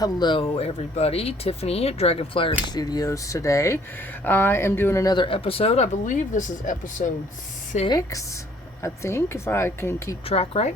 Hello everybody, Tiffany at Dragonflyer Studios today. I am doing another episode. I believe this is episode 6, I think, if I can keep track right,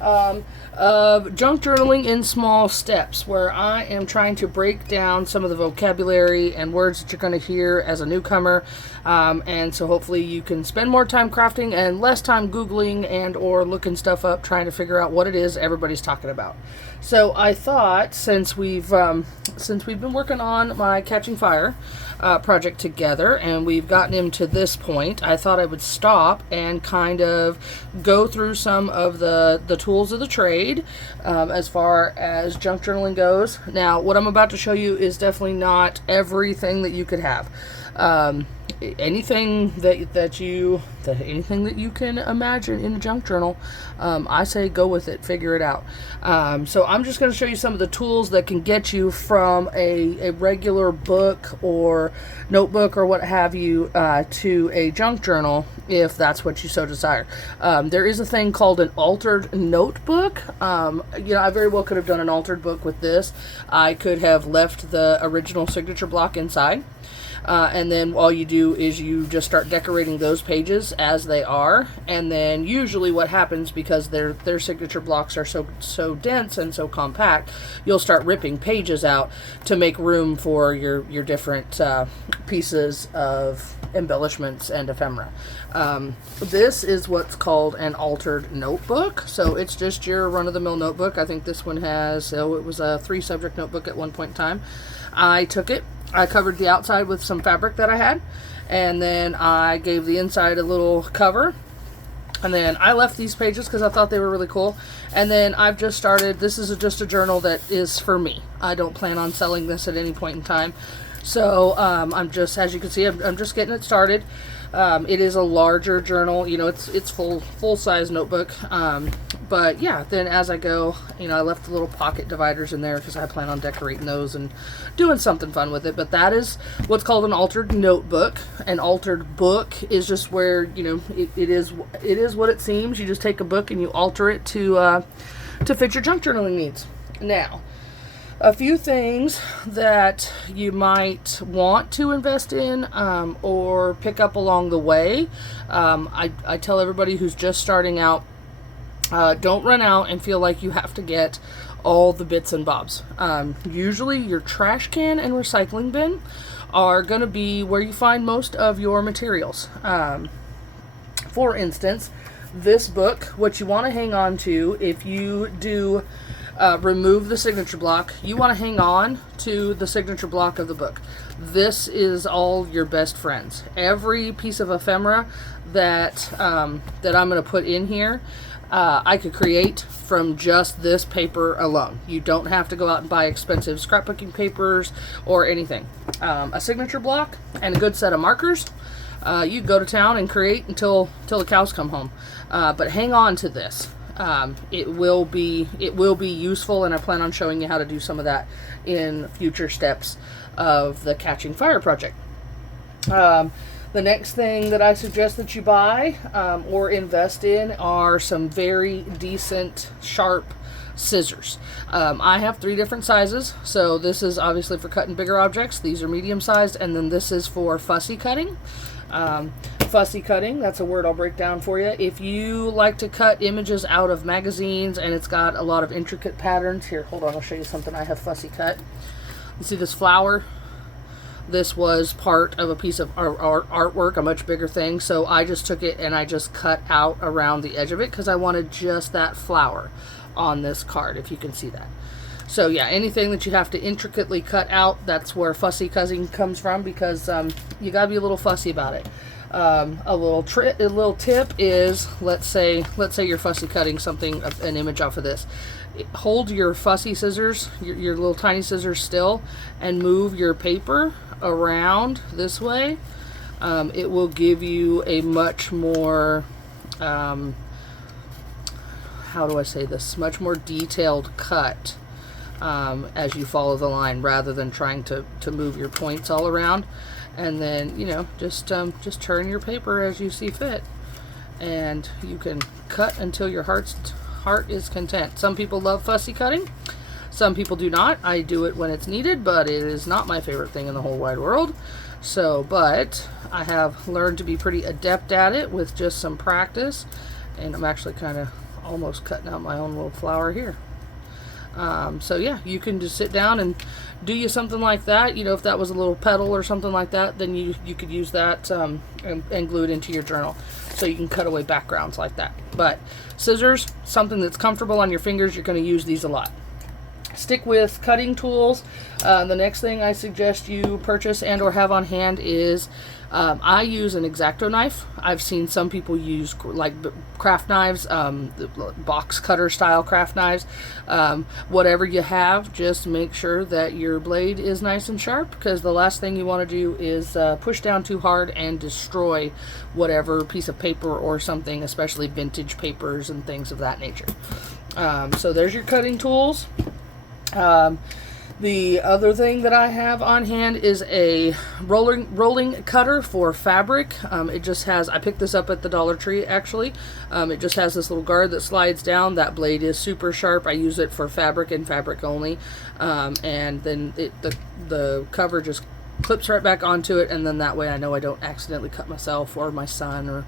of junk journaling in small steps, where I am trying to break down some of the vocabulary and words that you're going to hear as a newcomer, and so hopefully you can spend more time crafting and less time Googling and or looking stuff up trying to figure out what it is everybody's talking about. So I thought, since we've been working on my Catching Fire project together and we've gotten him to this point, I thought I would stop and kind of go through some of the tools of the trade as far as junk journaling goes. Now, what I'm about to show you is definitely not everything that you could have. Anything that you can imagine in a junk journal, I say go with it, figure it out. So I'm just going to show you some of the tools that can get you from a regular book or notebook or what have you to a junk journal, if that's what you so desire. There is a thing called an altered notebook. I very well could have done an altered book with this. I could have left the original signature block inside. And then all you do is you just start decorating those pages as they are, and then usually what happens, because their signature blocks are so dense and so compact, you'll start ripping pages out to make room for your different pieces of embellishments and ephemera. This is what's called an altered notebook. So it's just your run-of-the-mill notebook. I think this one has, it was a 3-subject notebook at one point in time. I took it, I covered the outside with some fabric that I had, and then I gave the inside a little cover, and then I left these pages because I thought they were really cool. And then I've just started, this is just a journal that is for me. I don't plan on selling this at any point in time. So I'm just, as you can see, I'm just getting it started. It is a larger journal, it's full size notebook. But yeah, then as I go, I left the little pocket dividers in there because I plan on decorating those and doing something fun with it. But that is what's called an altered notebook. An altered book is just where, it is what it seems. You just take a book and you alter it to fit your junk journaling needs. Now, a few things that you might want to invest in or pick up along the way. I tell everybody who's just starting out, don't run out and feel like you have to get all the bits and bobs. Usually your trash can and recycling bin are going to be where you find most of your materials. For instance, this book, what you want to hang on to, if you do remove the signature block, you want to hang on to the signature block of the book. This is all your best friends. Every piece of ephemera that I'm going to put in here, I could create from just this paper alone. You don't have to go out and buy expensive scrapbooking papers or anything. A signature block and a good set of markers, you go to town and create until the cows come home. But hang on to this. It will be useful, and I plan on showing you how to do some of that in future steps of the Catching Fire project. The next thing that I suggest that you buy or invest in are some very decent, sharp scissors. I have 3 different sizes, so this is obviously for cutting bigger objects. These are medium sized, and then this is for fussy cutting. Fussy cutting, that's a word I'll break down for you. If you like to cut images out of magazines and it's got a lot of intricate patterns, here, hold on, I'll show you something I have fussy cut. You see this flower? This was part of a piece of artwork, a much bigger thing, so I just took it and I just cut out around the edge of it because I wanted just that flower on this card, if you can see that. So yeah, anything that you have to intricately cut out, that's where fussy cutting comes from, because you gotta be a little fussy about it. A little tip is, let's say you're fussy cutting something, an image off of this. Hold your fussy scissors, your little tiny scissors still, and move your paper around this way. It will give you a much more, how do I say this, much more detailed cut as you follow the line, rather than trying to move your points all around. And then, just turn your paper as you see fit, and you can cut until your heart is content. Some people love fussy cutting. Some people do not. I do it when it's needed, but it is not my favorite thing in the whole wide world. So, but I have learned to be pretty adept at it with just some practice. And I'm actually kind of almost cutting out my own little flower here. So yeah, you can just sit down and do you something like that. You know, if that was a little petal or something like that, then you could use that and glue it into your journal. So you can cut away backgrounds like that. But scissors, something that's comfortable on your fingers, you're going to use these a lot. Stick with cutting tools. The next thing I suggest you purchase and or have on hand is I use an X-Acto knife. I've seen some people use like craft knives, box cutter style craft knives. Whatever you have, just make sure that your blade is nice and sharp, because the last thing you want to do is push down too hard and destroy whatever piece of paper or something, especially vintage papers and things of that nature. So there's your cutting tools. The other thing that I have on hand is a rolling cutter for fabric. It just has, I picked this up at the Dollar Tree actually. It just has this little guard that slides down. That blade is super sharp. I use it for fabric and fabric only. And then the cover just clips right back onto it, and then that way I know I don't accidentally cut myself or my son or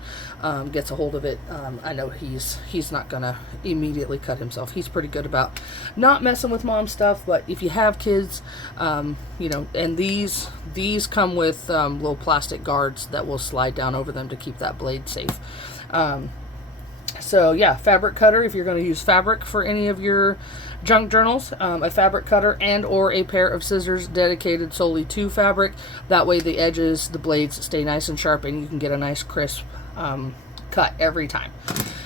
gets a hold of it. I know he's not gonna immediately cut himself. He's pretty good about not messing with mom stuff, but if you have kids, you know, and these come with little plastic guards that will slide down over them to keep that blade safe. So yeah, fabric cutter, if you're going to use fabric for any of your junk journals, a fabric cutter and or a pair of scissors dedicated solely to fabric. That way the edges, the blades stay nice and sharp, and you can get a nice crisp cut every time.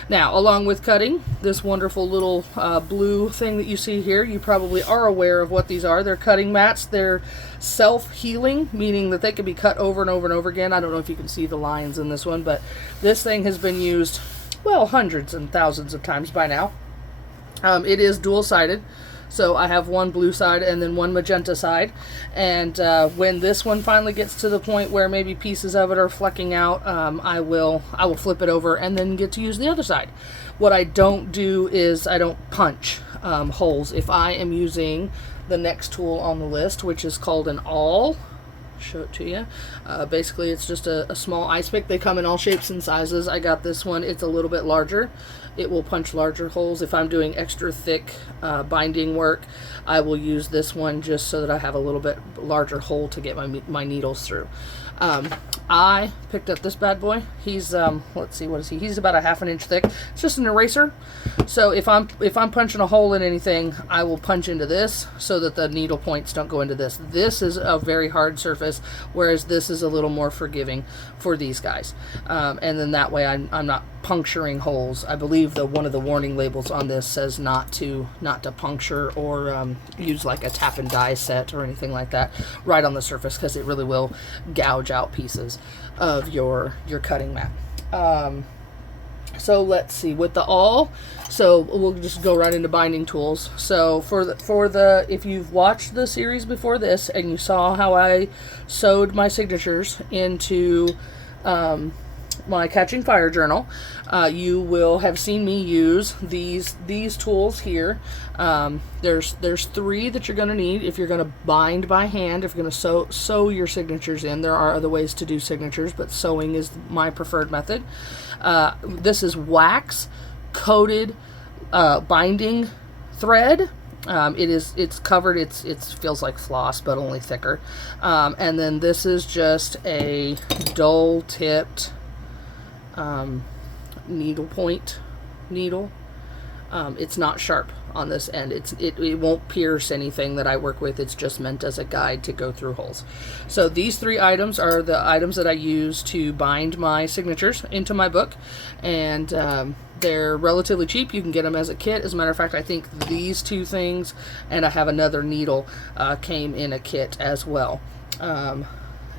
Now, along with cutting, this wonderful little blue thing that you see here, you probably are aware of what these are. They're cutting mats. They're self-healing, meaning that they can be cut over and over and over again. I don't know if you can see the lines in this one, but this thing has been used, well, hundreds and thousands of times by now. It is dual-sided, so I have one blue side and then one magenta side, and when this one finally gets to the point where maybe pieces of it are flecking out, I will flip it over and then get to use the other side. What I don't do is I don't punch holes. If I am using the next tool on the list, which is called an awl, show it to you. Basically it's just a small ice pick. They come in all shapes and sizes. I got this one, it's a little bit larger. It will punch larger holes. If I'm doing extra thick binding work, I will use this one just so that I have a little bit larger hole to get my needles through. I picked up this bad boy. He's let's see, what is he? He's about a ½ inch thick. It's just an eraser. So if I'm punching a hole in anything, I will punch into this so that the needle points don't go into this. This is a very hard surface, whereas this is a little more forgiving for these guys. And then that way I'm not puncturing holes. I believe one of the warning labels on this says not to puncture or use like a tap and die set or anything like that right on the surface, because it really will gouge out pieces of your cutting mat. So let's see, with the awl, so we'll just go right into binding tools. So for the if you've watched the series before this and you saw how I sewed my signatures into my Catching Fire journal, you will have seen me use these tools here. There's 3 that you're going to need if you're going to bind by hand. If you're going to sew your signatures in, there are other ways to do signatures, but sewing is my preferred method. This is wax coated binding thread. It's covered, it feels like floss but only thicker, and then this is just a dull tipped needle point needle. It's not sharp on this end. It won't pierce anything that I work with. It's just meant as a guide to go through holes. So these 3 items are the items that I use to bind my signatures into my book, and they're relatively cheap. You can get them as a kit. As a matter of fact, I think these 2 things, and I have another needle, came in a kit as well.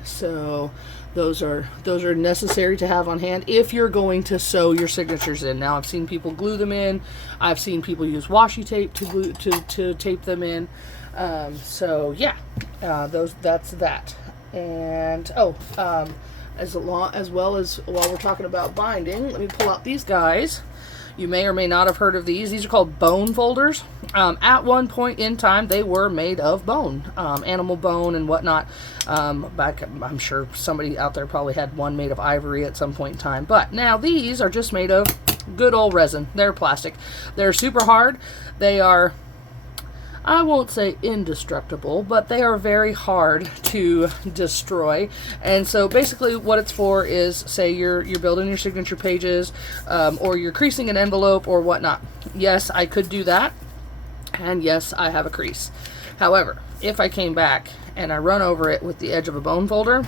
So those are necessary to have on hand if you're going to sew your signatures in. Now, I've seen people glue them in. I've seen people use washi tape to tape them in. So yeah, that's that. And as well as while we're talking about binding, let me pull out these guys. You may or may not have heard of these. These are called bone folders. At one point in time, they were made of bone, animal bone and whatnot. I'm sure somebody out there probably had one made of ivory at some point in time. But now these are just made of good old resin. They're plastic. They're super hard. They are, I won't say indestructible, but they are very hard to destroy. And so basically what it's for is, say you're building your signature pages, or you're creasing an envelope or whatnot. Yes, I could do that. And yes, I have a crease. However, if I came back and I run over it with the edge of a bone folder,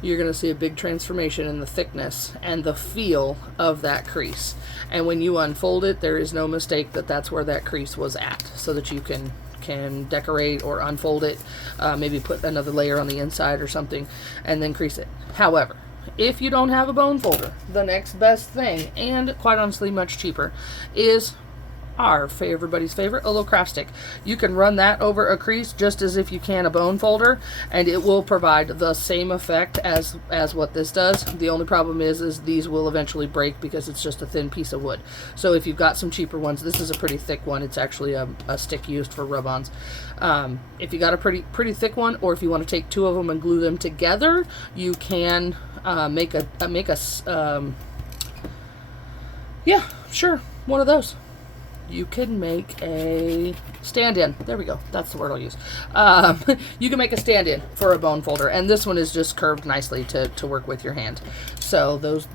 you're going to see a big transformation in the thickness and the feel of that crease. And when you unfold it, there is no mistake that that's where that crease was at, so that you can decorate or unfold it, maybe put another layer on the inside or something, and then crease it. However, if you don't have a bone folder, the next best thing, and quite honestly much cheaper, is everybody's favorite, a little craft stick. You can run that over a crease just as if you can a bone folder, and it will provide the same effect as what this does. The only problem is these will eventually break because it's just a thin piece of wood. So if you've got some cheaper ones, this is a pretty thick one. It's actually a stick used for rub-ons. If you got a pretty thick one, or if you want to take two of them and glue them together, you can yeah, sure, one of those. You can make a stand-in. There we go. That's the word I'll use. You can make a stand-in for a bone folder, and this one is just curved nicely to work with your hand. So those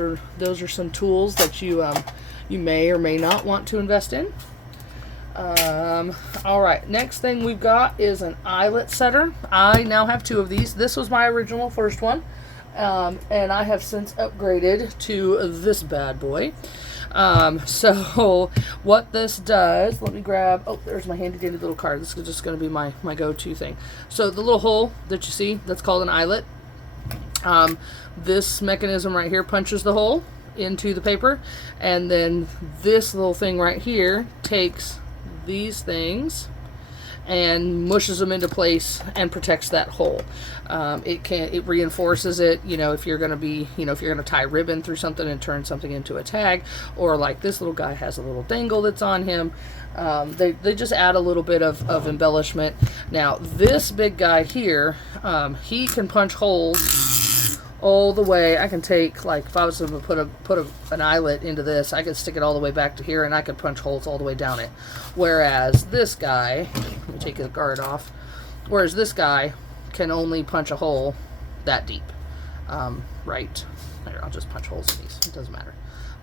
are some tools that you may or may not want to invest in. All right, next thing we've got is an eyelet setter. I now have two of these. This was my original first one, and I have since upgraded to this bad boy. So what this does, let me grab, oh, there's my handy dandy little card. This is just going to be my go-to thing. So the little hole that you see, that's called an eyelet. This mechanism right here punches the hole into the paper, and then this little thing right here takes these things and mushes them into place and protects that hole. It reinforces it, if you're going to tie ribbon through something and turn something into a tag, or like this little guy has a little dangle that's on him. They just add a little bit of embellishment. Now this big guy here, he can punch holes all the way. I can take, like, if I was to put an eyelet into this, I could stick it all the way back to here, and I could punch holes all the way down it. Whereas this guy, let me take his guard off. Whereas this guy can only punch a hole that deep. Right there, I'll just punch holes in these. It doesn't matter.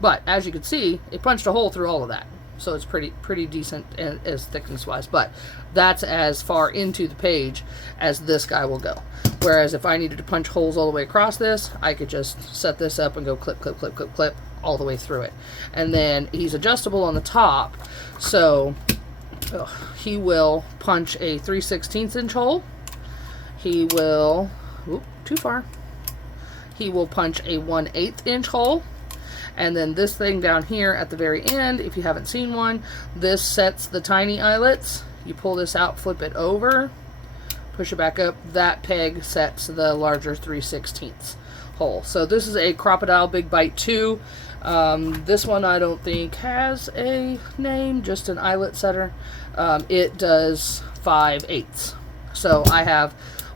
But as you can see, it punched a hole through all of that. So it's pretty decent as thickness wise, but that's as far into the page as this guy will go. Whereas if I needed to punch holes all the way across this, I could just set this up and go clip, clip, clip, clip, clip all the way through it. And then he's adjustable on the top, so he will punch a 3/16 inch hole. He will, too far. He will punch a 1/8 inch hole. And then this thing down here at the very end, if you haven't seen one, this sets the tiny eyelets. You pull this out, flip it over, push it back up. That peg sets the larger 3/16 hole. So this is a Crocodile Big Bite 2. This one I don't think has a name, just an eyelet setter. It does 5/8. So I have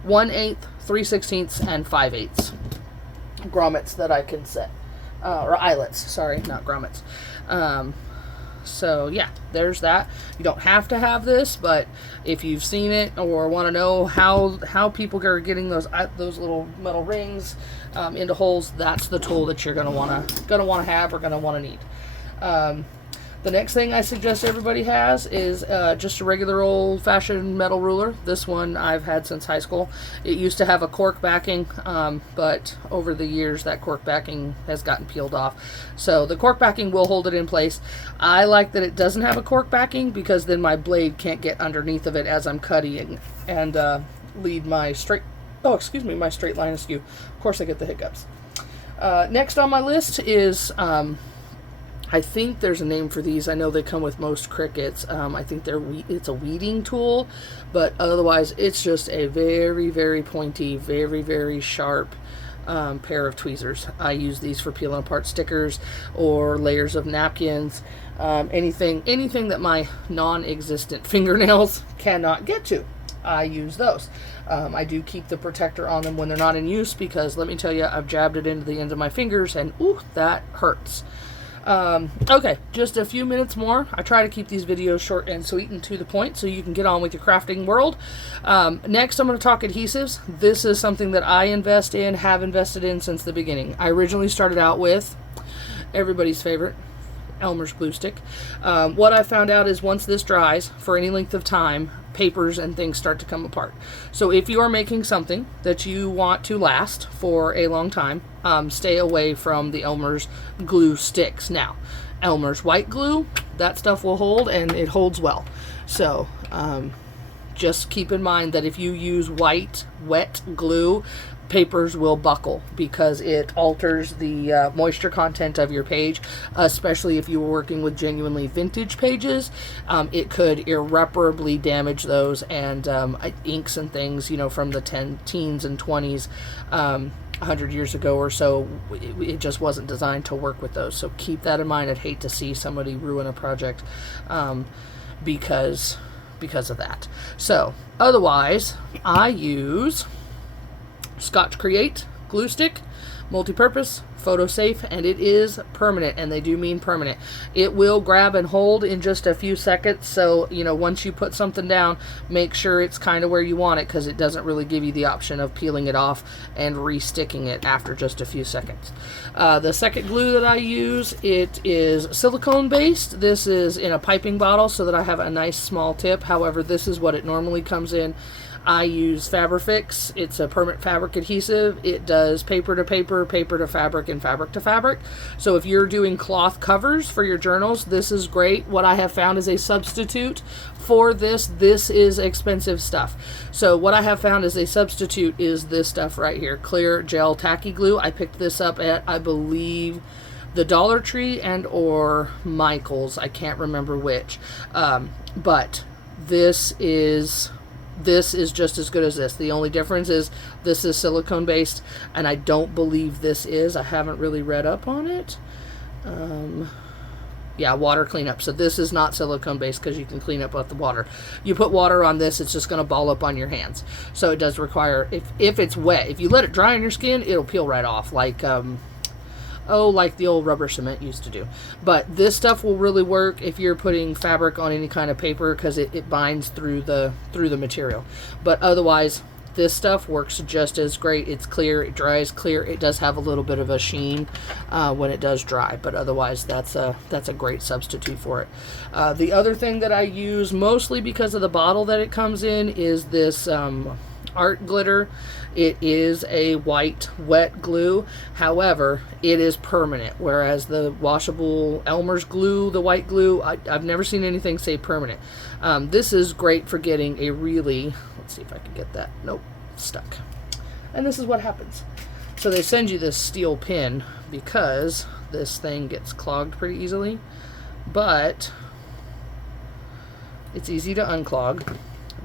1/8, 3/16, and 5/8 grommets that I can set. Or eyelets, sorry, not grommets. So yeah, there's that. You don't have to have this, but if you've seen it or want to know how people are getting those little metal rings into holes, that's the tool that you're gonna want to have or gonna want to need. The next thing I suggest everybody has is just a regular old-fashioned metal ruler. This one I've had since high school. It used to have a cork backing, but over the years that cork backing has gotten peeled off. So the cork backing will hold it in place. I like that it doesn't have a cork backing because then my blade can't get underneath of it as I'm cutting and lead my straight line askew. Of course I get the hiccups. Next on my list is I think there's a name for these. I know they come with most Cricuts. I think it's a weeding tool, but otherwise it's just a very, very pointy, very, very sharp pair of tweezers. I use these for peeling apart stickers or layers of napkins, anything that my non-existent fingernails cannot get to. I use those. I do keep the protector on them when they're not in use, because let me tell you, I've jabbed it into the ends of my fingers and ooh, that hurts. Okay, just a few minutes more. I try to keep these videos short and sweet and to the point so you can get on with your crafting world. Next, I'm going to talk adhesives. This is something that I have invested in since the beginning. I originally started out with everybody's favorite, Elmer's glue stick. What I found out is once this dries for any length of time, papers and things start to come apart. So if you are making something that you want to last for a long time, stay away from the Elmer's glue sticks. Now, Elmer's white glue, that stuff will hold, and it holds well. So just keep in mind that if you use white wet glue, papers will buckle because it alters the moisture content of your page, especially if you were working with genuinely vintage pages. It could irreparably damage those, and inks and things, you know, from the teens and 20s, 100 years ago or so, it just wasn't designed to work with those. So keep that in mind. I'd hate to see somebody ruin a project because of that. So otherwise, I use Scotch Create glue stick, multi-purpose, photo safe, and it is permanent, and they do mean permanent. It will grab and hold in just a few seconds, so you know, once you put something down, make sure it's kind of where you want it, because it doesn't really give you the option of peeling it off and re-sticking it after just a few seconds. The second glue that I use, it is silicone based. This is in a piping bottle so that I have a nice small tip. However, this is what it normally comes in. I use Fabrifix. It's a permanent fabric adhesive. It does paper to paper, paper to fabric, and fabric to fabric. So if you're doing cloth covers for your journals, this is great. What I have found is a substitute for this. This is expensive stuff. So what I have found as a substitute is this stuff right here, clear gel tacky glue. I picked this up at, I believe, the Dollar Tree and or Michael's. I can't remember which. But this is just as good as this. The only difference is this is silicone based, and I don't believe this is. I haven't really read up on it. Yeah, water cleanup. So this is not silicone based because you can clean up with the water. You put water on this, it's just going to ball up on your hands. So it does require, if it's wet, if you let it dry on your skin, it'll peel right off, like like the old rubber cement used to do. But this stuff will really work if you're putting fabric on any kind of paper, because it binds through the material. But otherwise, this stuff works just as great. It's clear, it dries clear. It does have a little bit of a sheen when it does dry, but otherwise that's a great substitute for it. The other thing that I use, mostly because of the bottle that it comes in, is this art glitter. It is a white wet glue. However, it is permanent, whereas the washable Elmer's glue, the white glue, I've never seen anything say permanent. This is great for getting a really, let's see if I can get that, nope, stuck. And this is what happens. So they send you this steel pin because this thing gets clogged pretty easily, but it's easy to unclog.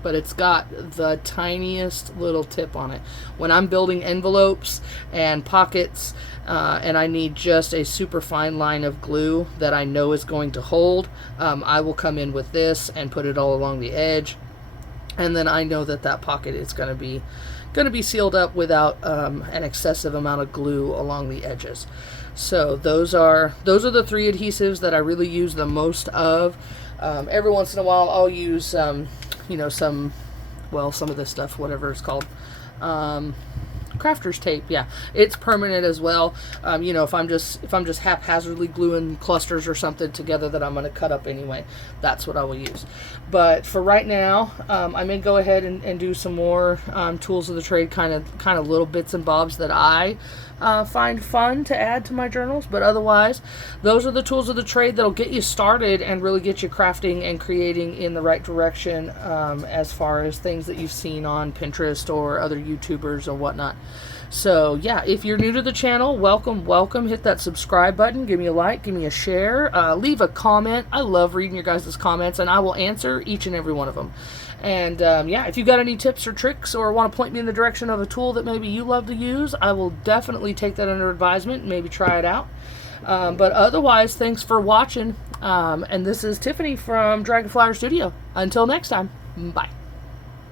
But it's got the tiniest little tip on it. When I'm building envelopes and pockets and I need just a super fine line of glue that I know is going to hold, I will come in with this and put it all along the edge, and then I know that that pocket is going to be sealed up without an excessive amount of glue along the edges. So those are the three adhesives that I really use the most of. Every once in a while I'll use you know, some of this stuff, whatever it's called, crafter's tape. Yeah, it's permanent as well. You know, if I'm just haphazardly gluing clusters or something together that I'm going to cut up anyway, that's what I will use. But for right now, I may go ahead and do some more tools of the trade, kind of little bits and bobs that I find fun to add to my journals. But otherwise, those are the tools of the trade that'll get you started and really get you crafting and creating in the right direction, as far as things that you've seen on Pinterest or other YouTubers or whatnot. So yeah, if you're new to the channel, welcome, welcome. Hit that subscribe button, give me a like, give me a share, leave a comment. I love reading your guys' comments, and I will answer each and every one of them. And yeah, if you got any tips or tricks or want to point me in the direction of a tool that maybe you love to use, I will definitely take that under advisement and maybe try it out. But otherwise, thanks for watching. And this is Tiffany from Dragonflyer Studio. Until next time, bye.